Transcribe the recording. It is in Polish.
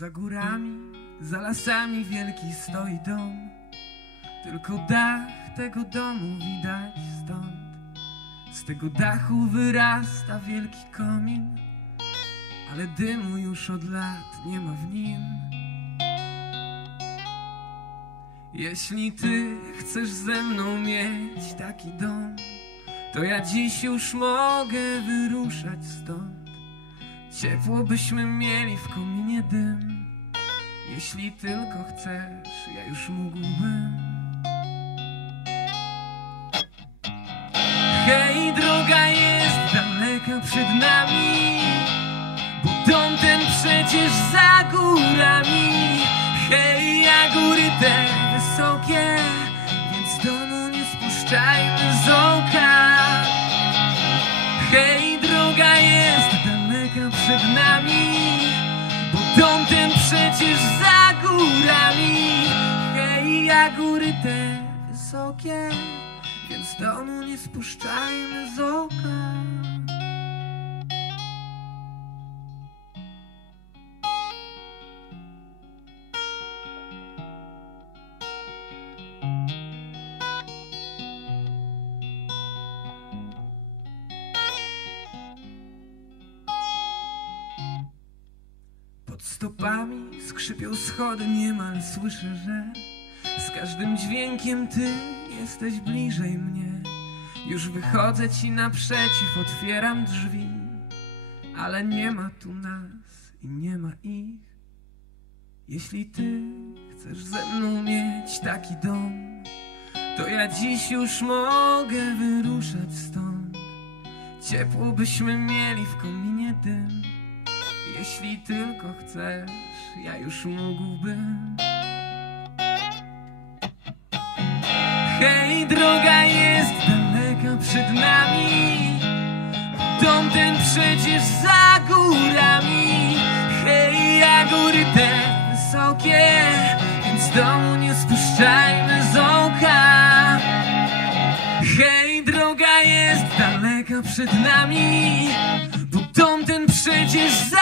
Za górami, za lasami wielki stoi dom. Tylko dach tego domu widać stąd. Z tego dachu wyrasta wielki komin Ale dymu już od lat nie ma w nim. Jeśli ty chcesz ze mną mieć taki dom To ja dziś już mogę wyruszać stąd. Ciepło byśmy mieli w kominie dym Jeśli tylko chcesz, ja już mógłbym. Hej, droga jest daleka przed nami Bo dom ten przecież za górami. Hej, a góry te wysokie Więc domu nie spuszczajmy z oka. Hej, droga jest daleka przed nami Ten przecież za górami. Hej, a góry te wysokie Więc domu nie spuszczajmy z Pod stopami skrzypią schody niemal słyszę, że Z każdym dźwiękiem ty jesteś bliżej mnie. Już wychodzę ci naprzeciw, otwieram drzwi Ale nie ma tu nas i nie ma ich. Jeśli ty chcesz ze mną mieć taki dom To ja dziś już mogę wyruszać stąd. Ciepło byśmy mieli w kominie dym jeśli tylko chcesz, ja już mógłbym. Hej, droga jest daleka przed nami. Dom ten przecież za górami. Hej, a góry te wysokie, więc domu nie spuszczajmy z oka. Hej, droga jest daleka przed nami. Bo dom ten przecież za